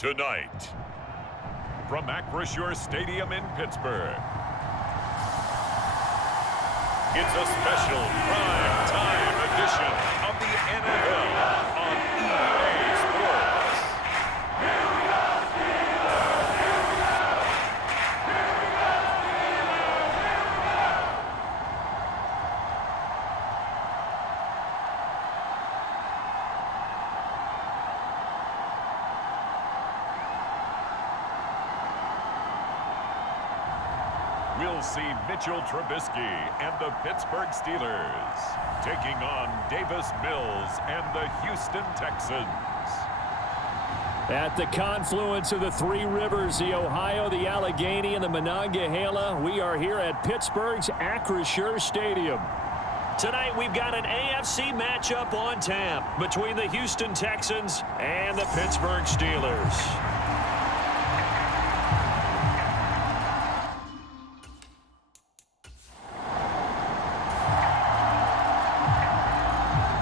Tonight, from Acrisure Stadium in Pittsburgh, it's a special prime time edition of the NFL on EA Sports. We'll see Mitchell Trubisky and the Pittsburgh Steelers taking on Davis Mills and the Houston Texans. At the confluence of the three rivers, the Ohio, the Allegheny, and the Monongahela, we are here at Pittsburgh's Acrisure Stadium. Tonight, we've got an AFC matchup on tap between the Houston Texans and the Pittsburgh Steelers.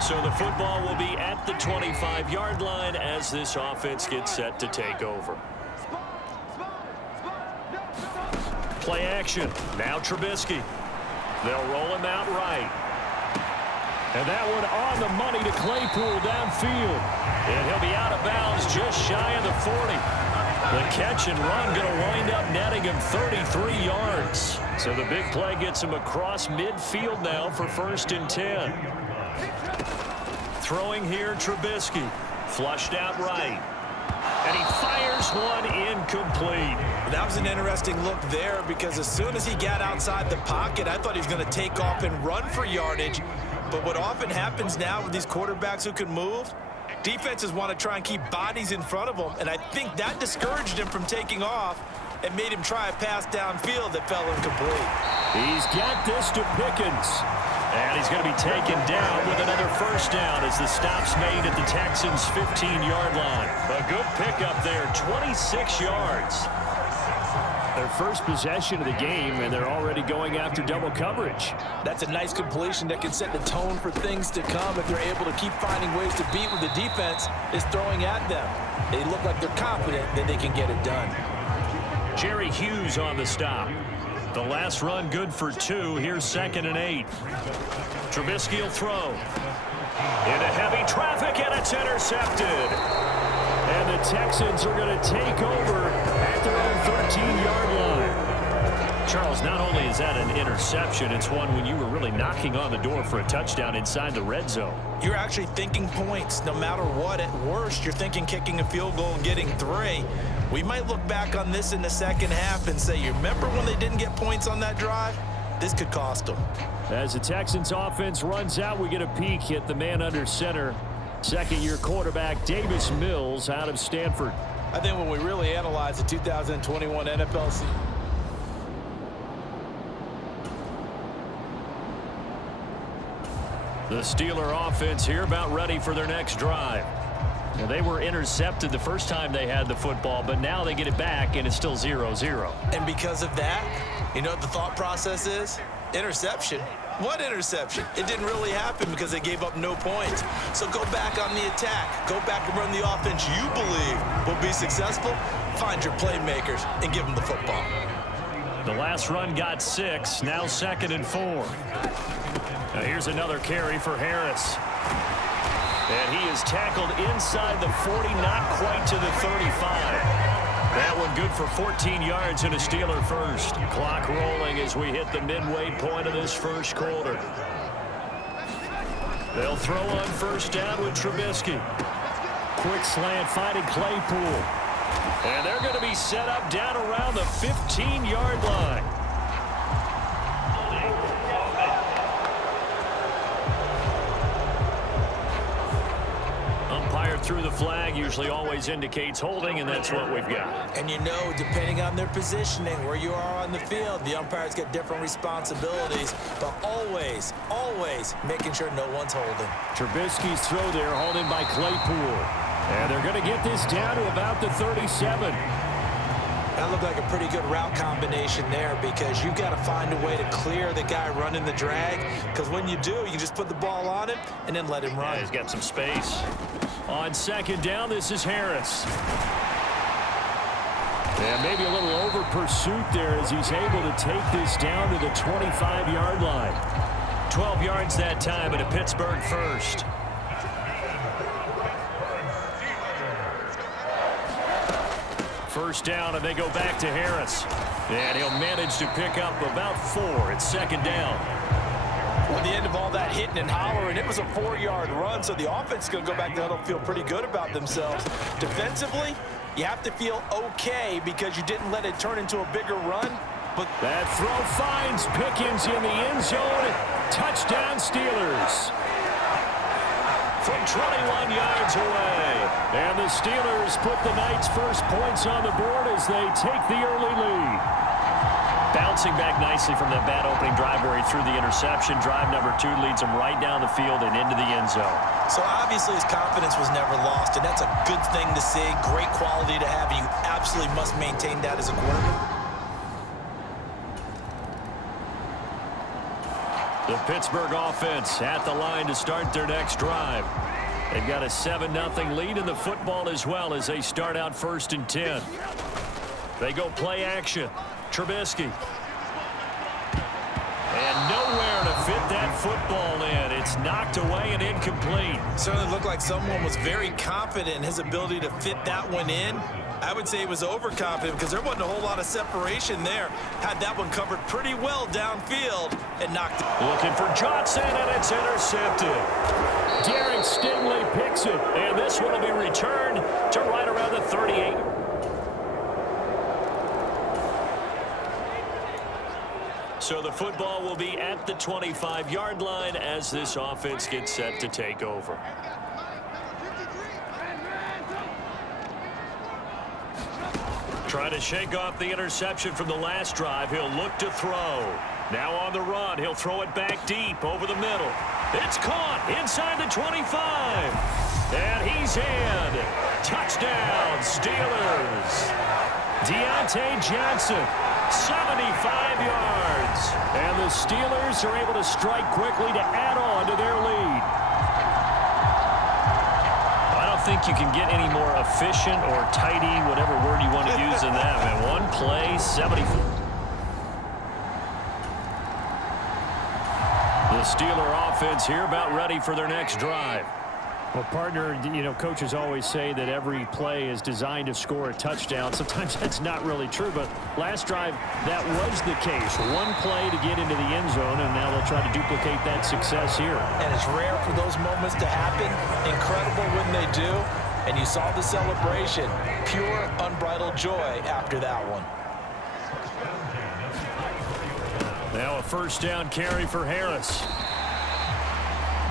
So the football will be at the 25-yard line as this offense gets set to take over. Play action. Now Trubisky. They'll roll him out right. And that one on the money to Claypool downfield. And he'll be out of bounds just shy of the 40. The catch and run going to wind up netting him 33 yards. So the big play gets him across midfield now for 1st and 10. Throwing here, Trubisky. Flushed out right. And he fires one incomplete. That was an interesting look there because as soon as he got outside the pocket, I thought he was going to take off and run for yardage. But what often happens now with these quarterbacks who can move, defenses want to try and keep bodies in front of them. And I think that discouraged him from taking off and made him try a pass downfield that fell incomplete. He's got this to Pickens. And he's going to be taken down with another 1st down as the stop's made at the Texans' 15-yard line. A good pickup there, 26 yards. Their first possession of the game, and they're already going after double coverage. That's a nice completion that can set the tone for things to come if they're able to keep finding ways to beat what the defense is throwing at them. They look like they're confident that they can get it done. Jerry Hughes on the stop. The last run good for 2. Here's 2nd and 8. Trubisky will throw. Into heavy traffic, and it's intercepted. And the Texans are going to take over at their own 13-yard line. Charles, not only is that an interception, it's one when you were really knocking on the door for a touchdown inside the red zone. You're actually thinking points no matter what. At worst, you're thinking kicking a field goal and getting 3. We might look back on this in the second half and say, you remember when they didn't get points on that drive? This could cost them. As the Texans offense runs out, we get a peek at the man under center. Second-year quarterback Davis Mills out of Stanford. I think when we really analyze the 2021 NFL season, the Steeler offense here about ready for their next drive. Now, they were intercepted the first time they had the football, but now they get it back, and it's still 0-0. And because of that, you know what the thought process is? Interception. What interception? It didn't really happen because they gave up no points. So go back on the attack. Go back and run the offense you believe will be successful. Find your playmakers and give them the football. The last run got 6. Now 2nd and 4. Now here's another carry for Harris. And he is tackled inside the 40, not quite to the 35. That one good for 14 yards and a Steeler first. Clock rolling as we hit the midway point of this first quarter. They'll throw on 1st down with Trubisky. Quick slant finding Claypool. And they're going to be set up down around the 15-yard line. flag usually always indicates holding, and that's what we've got. And you know, depending on their positioning, where you are on the field, the umpires get different responsibilities, but always, always making sure no one's holding. Trubisky's throw there, hauled in by Claypool. And they're going to get this down to about the 37. That looked like a pretty good route combination there, because you've got to find a way to clear the guy running the drag, because when you do, you just put the ball on him and then let him run. Yeah, he's got some space. On second down, this is Harris. And maybe a little over pursuit there as he's able to take this down to the 25-yard line. 12 yards that time, and a Pittsburgh first. First down, and they go back to Harris. And he'll manage to pick up about 4. It's second down. Well, the end of all that hitting and hollering, it was a 4-yard run, so the offense is going to go back there and feel pretty good about themselves. Defensively, you have to feel okay because you didn't let it turn into a bigger run. But that throw finds Pickens in the end zone. Touchdown, Steelers. From 21 yards away. And the Steelers put the Knights' first points on the board as they take the early lead. Bouncing back nicely from that bad opening drive where he threw the interception. Drive number 2 leads him right down the field and into the end zone. So obviously his confidence was never lost, and that's a good thing to see. Great quality to have, and you absolutely must maintain that as a quarterback. The Pittsburgh offense at the line to start their next drive. They've got a 7-0 lead in the football as well as they start out 1st and 10. They go play action. Trubisky. And nowhere to fit that football in. It's knocked away and incomplete. Certainly looked like someone was very confident in his ability to fit that one in. I would say he was overconfident because there wasn't a whole lot of separation there. Had that one covered pretty well downfield and knocked it. Looking for Johnson, and it's intercepted. Derek Stingley picks it, and this one will be returned to right around the 38. So the football will be at the 25-yard line as this offense gets set to take over. Trying to shake off the interception from the last drive. He'll look to throw. Now on the run. He'll throw it back deep over the middle. It's caught inside the 25. And he's in. Touchdown, Steelers. Deontay Johnson, 75 yards. And the Steelers are able to strike quickly to add on to their lead. I don't think you can get any more efficient or tidy, whatever word you want to use in that. Man, one play, 70. The Steeler offense here about ready for their next drive. Well, partner, you know, coaches always say that every play is designed to score a touchdown. Sometimes that's not really true, but last drive, that was the case. One play to get into the end zone, and now they'll try to duplicate that success here. And it's rare for those moments to happen. Incredible when they do. And you saw the celebration. Pure, unbridled joy after that one. Now a first down carry for Harris.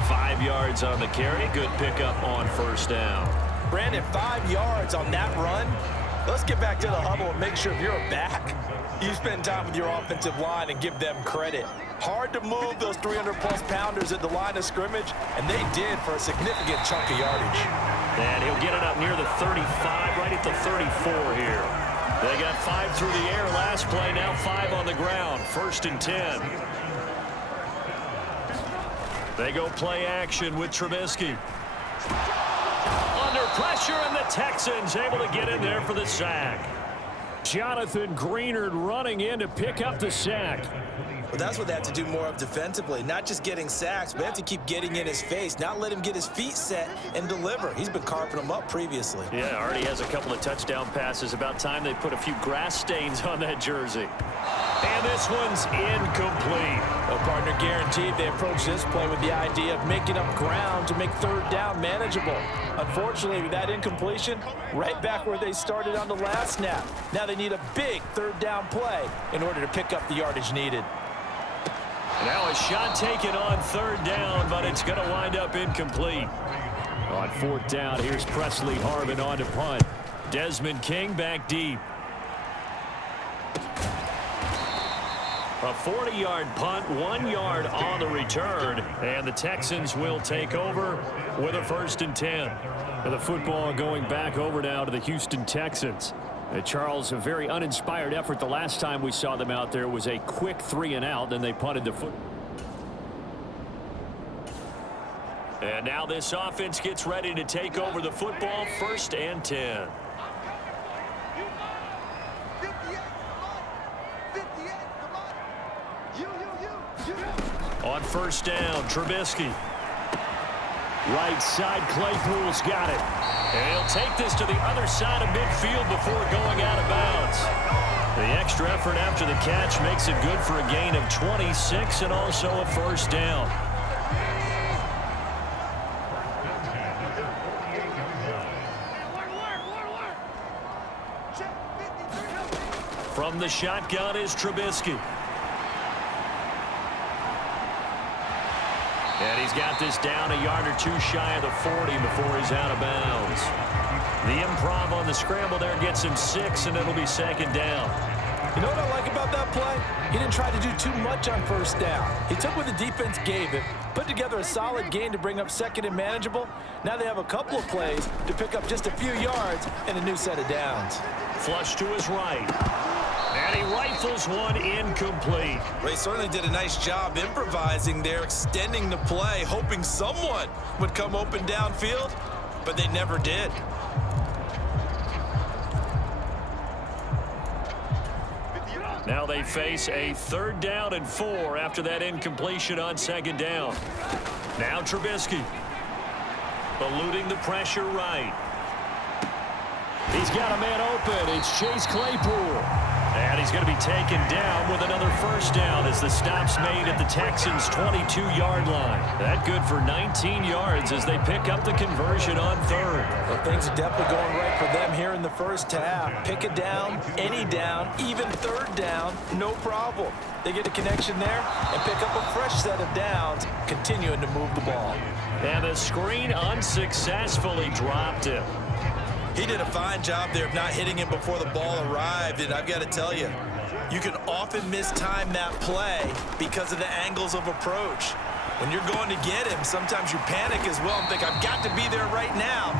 5 yards on the carry. Good pickup on first down. Brandon, 5 yards on that run. Let's get back to the huddle and make sure if you're a back, you spend time with your offensive line and give them credit. Hard to move those 300-plus pounders at the line of scrimmage, and they did for a significant chunk of yardage. And he'll get it up near the 35, right at the 34 here. They got 5 through the air last play, now 5 on the ground. 1st and 10. They go play action with Trubisky. Under pressure, and the Texans able to get in there for the sack. Jonathan Greenard running in to pick up the sack. Well, that's what they have to do more of defensively, not just getting sacks, but they have to keep getting in his face, not let him get his feet set and deliver. He's been carving them up previously. Yeah, already has a couple of touchdown passes. About time they put a few grass stains on that jersey. And this one's incomplete. Well, partner, guaranteed they approach this play with the idea of making up ground to make third down manageable. Unfortunately, with that incompletion, right back where they started on the last snap. Now they need a big third down play in order to pick up the yardage needed. Now a shot taken on third down, but it's going to wind up incomplete. On fourth down, here's Presley Harvin on to punt. Desmond King back deep. A 40-yard punt, 1 yard on the return, and the Texans will take over with a 1st and 10. And the football going back over now to the Houston Texans. Charles, a very uninspired effort. The last time we saw them out there was a quick 3-and-out, then they punted the foot. And now this offense gets ready to take over the football, 1st and 10. On 1st down, Trubisky. Right side, Claypool's got it. And he'll take this to the other side of midfield before going out of bounds. The extra effort after the catch makes it good for a gain of 26 and also a 1st down. From the shotgun is Trubisky. And he's got this down a yard or two shy of the 40 before he's out of bounds. The improv on the scramble there gets him 6, and it'll be 2nd down. You know what I like about that play? He didn't try to do too much on 1st down. He took what the defense gave him, put together a solid gain to bring up 2nd and manageable. Now they have a couple of plays to pick up just a few yards and a new set of downs. Flush to his right. And he rifles one incomplete. They certainly did a nice job improvising there, extending the play, hoping someone would come open downfield, but they never did. Now they face a 3rd down and 4 after that incompletion on 2nd down. Now Trubisky. Eluding the pressure right. He's got a man open. It's Chase Claypool. And he's going to be taken down with another 1st down as the stop's made at the Texans' 22-yard line. That good for 19 yards as they pick up the conversion on 3rd. Well, things are definitely going right for them here in the 1st half. Pick a down, any down, even 3rd down, no problem. They get a connection there and pick up a fresh set of downs, continuing to move the ball. And the screen unsuccessfully dropped it. He did a fine job there of not hitting him before the ball arrived, and I've got to tell you, you can often mistime that play because of the angles of approach. When you're going to get him, sometimes you panic as well and think, I've got to be there right now.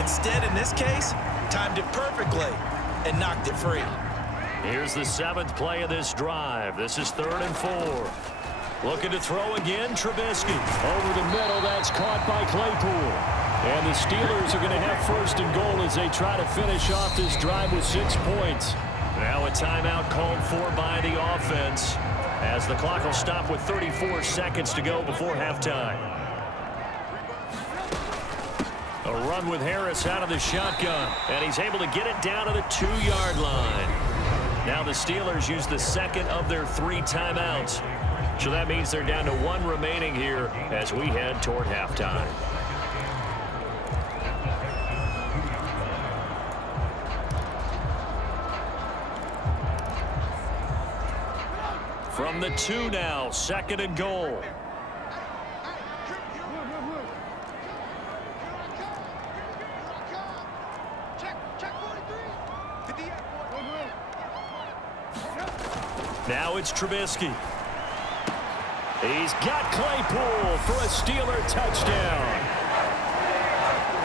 Instead, in this case, timed it perfectly and knocked it free. Here's the 7th play of this drive. This is 3rd and 4. Looking to throw again, Trubisky. Over the middle, that's caught by Claypool. And the Steelers are going to have 1st and goal as they try to finish off this drive with 6 points. Now a timeout called for by the offense as the clock will stop with 34 seconds to go before halftime. A run with Harris out of the shotgun, and he's able to get it down to the 2-yard line. Now the Steelers use the 2nd of their 3 timeouts. So that means they're down to 1 remaining here as we head toward halftime. From the 2 now, 2nd and goal. Now it's Trubisky. He's got Claypool for a Steeler touchdown.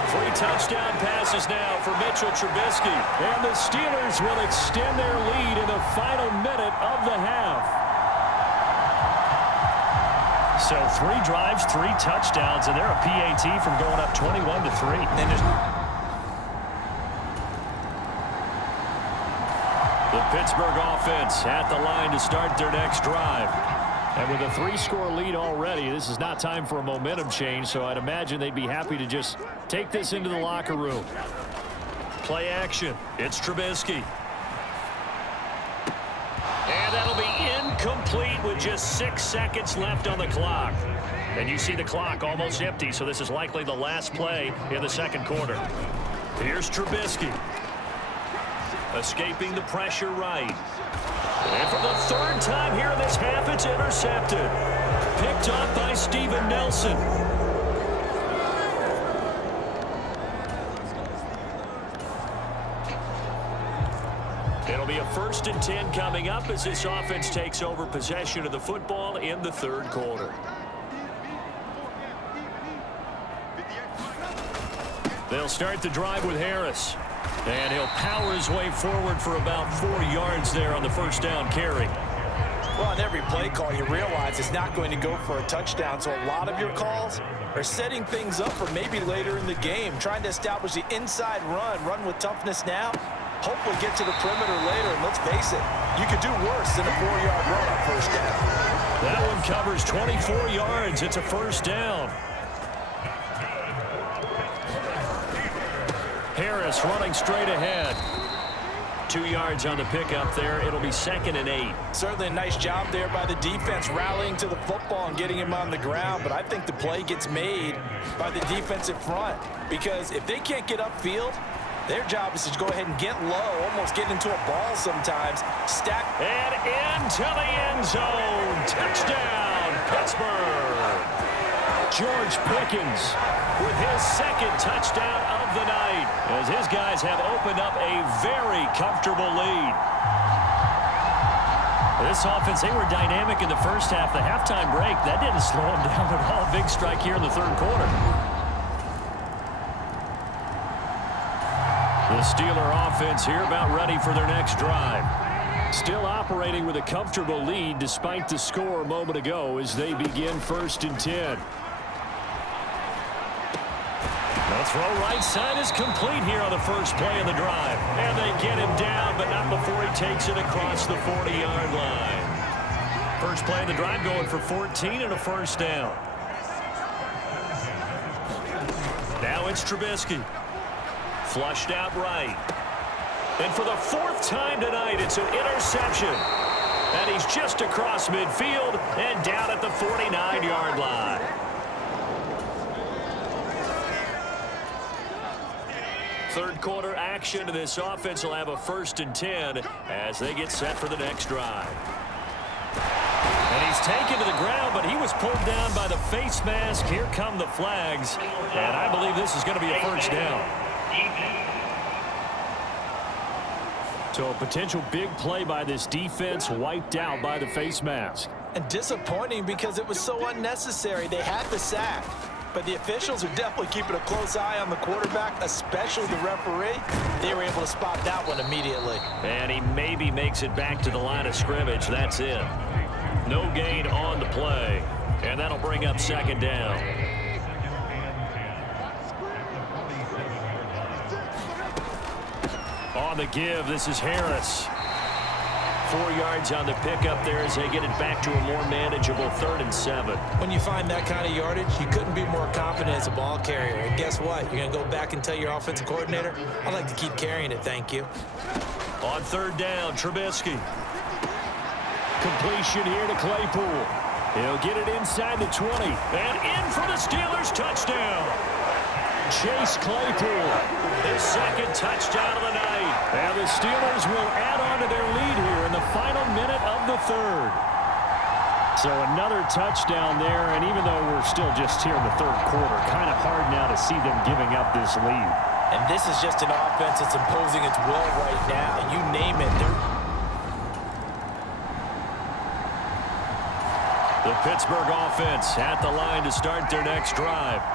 3 touchdown passes now for Mitchell Trubisky. And the Steelers will extend their lead in the final minute of the half. So 3 drives, 3 touchdowns, and they're a PAT from going up 21-3. And the Pittsburgh offense at the line to start their next drive. And with a 3-score lead already, this is not time for a momentum change, so I'd imagine they'd be happy to just take this into the locker room. Play action. It's Trubisky. And that'll be incomplete with just 6 seconds left on the clock. And you see the clock almost empty, so this is likely the last play in the 2nd quarter. Here's Trubisky. Escaping the pressure right. And for the 3rd time here in this half, it's intercepted. Picked off by Steven Nelson. a 1st and 10 coming up as this offense takes over possession of the football in the 3rd quarter. They'll start the drive with Harris. And he'll power his way forward for about 4 yards there on the 1st down carry. Well, on every play call, you realize it's not going to go for a touchdown, so a lot of your calls are setting things up for maybe later in the game, trying to establish the inside run with toughness now, hopefully get to the perimeter later, and let's face it, you could do worse than a 4-yard run on 1st down. That one covers 24 yards. It's a 1st down. Harris running straight ahead. 2 yards on the pickup there. It'll be 2nd and 8. Certainly a nice job there by the defense rallying to the football and getting him on the ground, but I think the play gets made by the defensive front because if they can't get upfield, their job is to go ahead and get low, almost get into a ball sometimes, stack. And into the end zone. Touchdown, Pittsburgh. George Pickens with his 2nd touchdown of the night as his guys have opened up a very comfortable lead. This offense, they were dynamic in the 1st half. The halftime break, that didn't slow them down at all. Big strike here in the 3rd quarter. The Steeler offense here about ready for their next drive. Still operating with a comfortable lead despite the score a moment ago as they begin 1st and 10. The throw right side is complete here on the 1st play of the drive. And they get him down, but not before he takes it across the 40-yard line. 1st play of the drive going for 14 and a 1st down. Now it's Trubisky. Flushed out right. And for the 4th time tonight, it's an interception. And he's just across midfield and down at the 49-yard line. Third quarter action, and this offense will have a 1st and 10 as they get set for the next drive. And he's taken to the ground, but he was pulled down by the face mask. Here come the flags, and I believe this is going to be a 1st down. So a potential big play by this defense wiped out by the face mask. And disappointing because it was so unnecessary. They had the sack. But the officials are definitely keeping a close eye on the quarterback, especially the referee. They were able to spot that one immediately. And he maybe makes it back to the line of scrimmage. That's it. No gain on the play. And that'll bring up 2nd down. On the give, this is Harris. 4 yards on the pickup there as they get it back to a more manageable 3rd and 7. When you find that kind of yardage, you couldn't be more confident as a ball carrier. And guess what? You're going to go back and tell your offensive coordinator, I'd like to keep carrying it, thank you. On 3rd down, Trubisky. Completion here to Claypool. He'll get it inside the 20. And in for the Steelers, touchdown. Chase Claypool, his 2nd touchdown of the night. And the Steelers will add on to their lead here in the final minute of the 3rd. So another touchdown there, and even though we're still just here in the 3rd quarter, kind of hard now to see them giving up this lead. And this is just an offense that's imposing its will right now. You name it. The Pittsburgh offense at the line to start their next drive.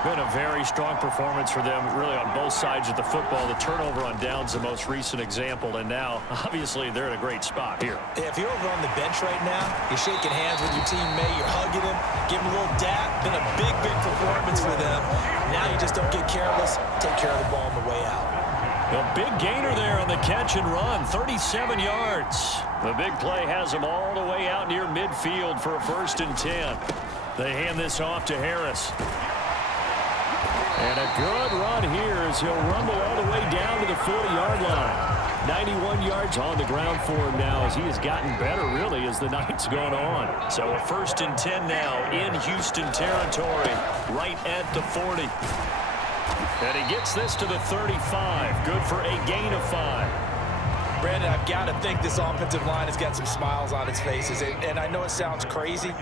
Been a very strong performance for them, really, on both sides of the football. The turnover on downs, the most recent example, and now, obviously, they're in a great spot here. If you're over on the bench right now, you're shaking hands with your teammate, you're hugging him, giving him a little dap. Been a big, big performance for them. Now you just don't get careless. Take care of the ball on the way out. A big gainer there on the catch and run, 37 yards. The big play has them all the way out near midfield for a 1st and 10. They hand this off to Harris. And a good run here as he'll rumble all the way down to the 40-yard line. 91 yards on the ground for him now as he has gotten better, really, as the night's gone on. So a 1st and 10 now in Houston territory, right at the 40. And he gets this to the 35. Good for a gain of 5. Brandon, I've got to think this offensive line has got some smiles on its faces. And I know it sounds crazy,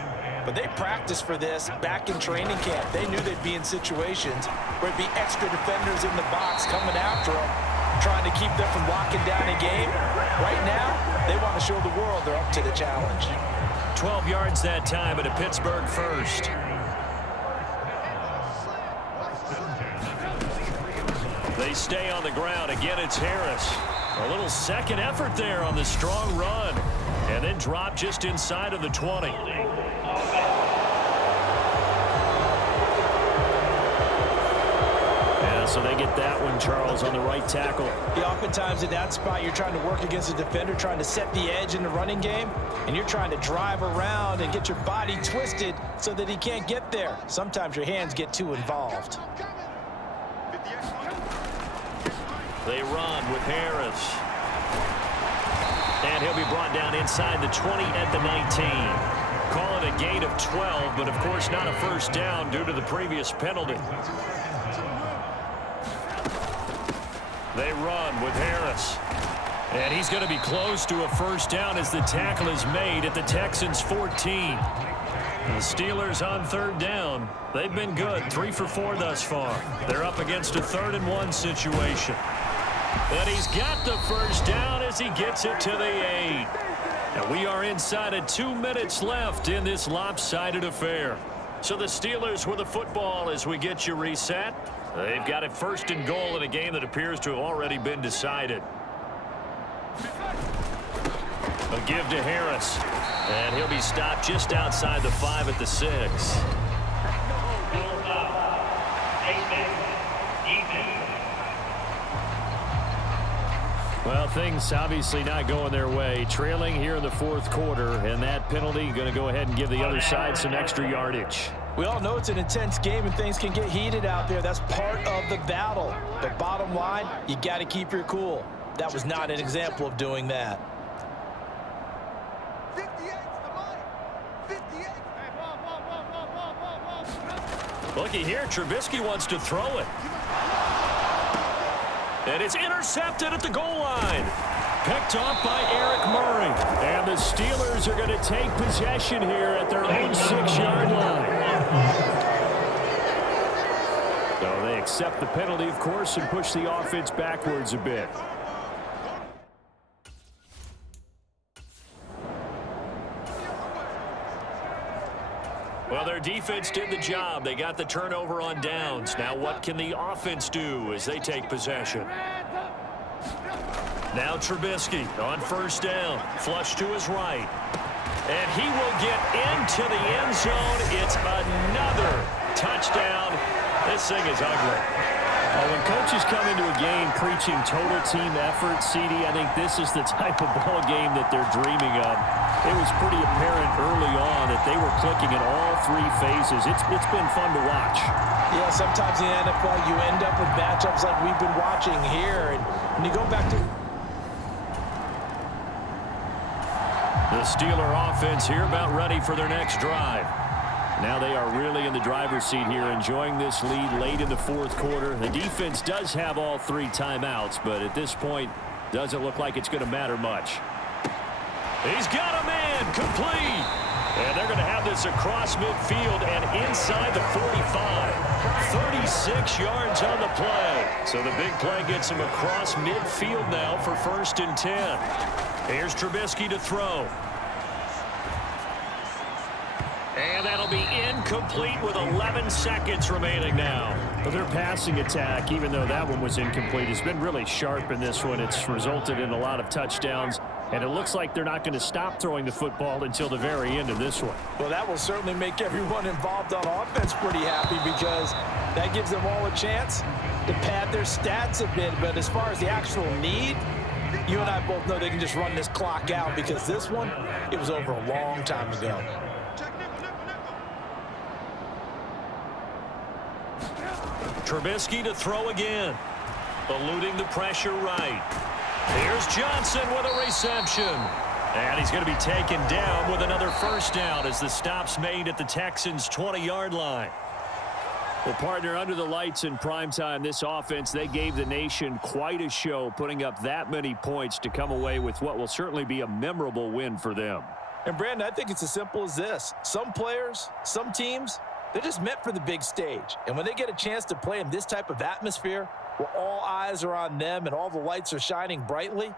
but they practiced for this back in training camp. They knew they'd be in situations where it'd be extra defenders in the box coming after them. trying to keep them from locking down a game. Right now, they want to show the world they're up to the challenge. 12 yards that time, and a Pittsburgh first. They stay on the ground. Again, it's Harris. A little second effort there on the strong run. And then drop just inside of the 20. Yeah, so they get that one, Charles, on the right tackle. Yeah, oftentimes in that spot, you're trying to work against a defender, trying to set the edge in the running game, and you're trying to drive around and get your body twisted so that he can't get there. Sometimes your hands get too involved. They run with Harris. And he'll be brought down inside the 20 at the 19. Call it a gain of 12, but of course not a first down due to the previous penalty. They run with Harris. And he's going to be close to a first down as the tackle is made at the Texans' 14. The Steelers on third down. They've been good, 3 for 4 thus far. They're up against a 3rd-and-1 situation. And he's got the first down as he gets it to the 8. And we are inside of 2 minutes left in this lopsided affair. So the Steelers with the football as we get you reset. They've got it 1st and goal in a game that appears to have already been decided. A give to Harris. And he'll be stopped just outside the 5 at the 6. Well, things obviously not going their way. Trailing here in the 4th quarter, and that penalty going to go ahead and give the other side some extra yardage. We all know it's an intense game and things can get heated out there. That's part of the battle. But bottom line, you got to keep your cool. That was not an example of doing that. 58. Looky here, Trubisky wants to throw it. And it's intercepted at the goal line. Picked off by Eric Murray. And the Steelers are going to take possession here at their own 6-yard line. So they accept the penalty, of course, and push the offense backwards a bit. Well, their defense did the job. They got the turnover on downs. Now what can the offense do as they take possession? Now Trubisky on 1st down. Flush to his right. And he will get into the end zone. It's another touchdown. This thing is ugly. When coaches come into a game preaching total team effort, CD, I think this is the type of ball game that they're dreaming of. It was pretty apparent early on that they were clicking in all 3 phases. It's been fun to watch. Yeah, sometimes in the NFL you end up with matchups like we've been watching here. And when you go back to the Steeler offense here about ready for their next drive. Now they are really in the driver's seat here, enjoying this lead late in the 4th quarter. The defense does have all 3 timeouts, but at this point, doesn't look like it's going to matter much. He's got a man, complete. And they're going to have this across midfield and inside the 45. 36 yards on the play. So the big play gets him across midfield now for 1st and 10. Here's Trubisky to throw. And that'll be incomplete with 11 seconds remaining now. But their passing attack, even though that one was incomplete, has been really sharp in this one. It's resulted in a lot of touchdowns. And it looks like they're not going to stop throwing the football until the very end of this one. Well, that will certainly make everyone involved on offense pretty happy because that gives them all a chance to pad their stats a bit. But as far as the actual need, you and I both know they can just run this clock out because this one, it was over a long time ago. Trubisky to throw again. Eluding the pressure right. Here's Johnson with a reception. And he's going to be taken down with another 1st down as the stop's made at the Texans' 20-yard line. Well, partner, under the lights in primetime, this offense, they gave the nation quite a show, putting up that many points to come away with what will certainly be a memorable win for them. And, Brandon, I think it's as simple as this. Some players, some teams, they're just meant for the big stage. And when they get a chance to play in this type of atmosphere, where all eyes are on them and all the lights are shining brightly,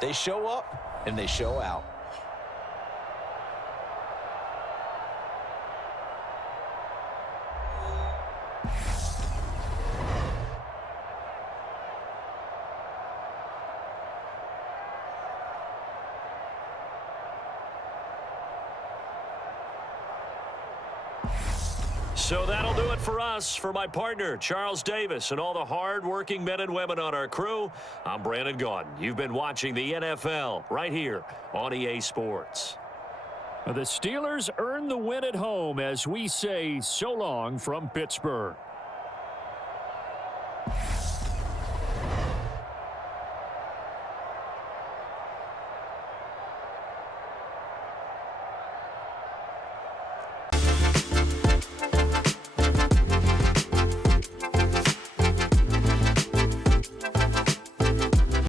they show up and they show out. So that'll do it for us. For my partner, Charles Davis, and all the hard-working men and women on our crew, I'm Brandon Gaudin. You've been watching the NFL right here on EA Sports. The Steelers earn the win at home as we say so long from Pittsburgh.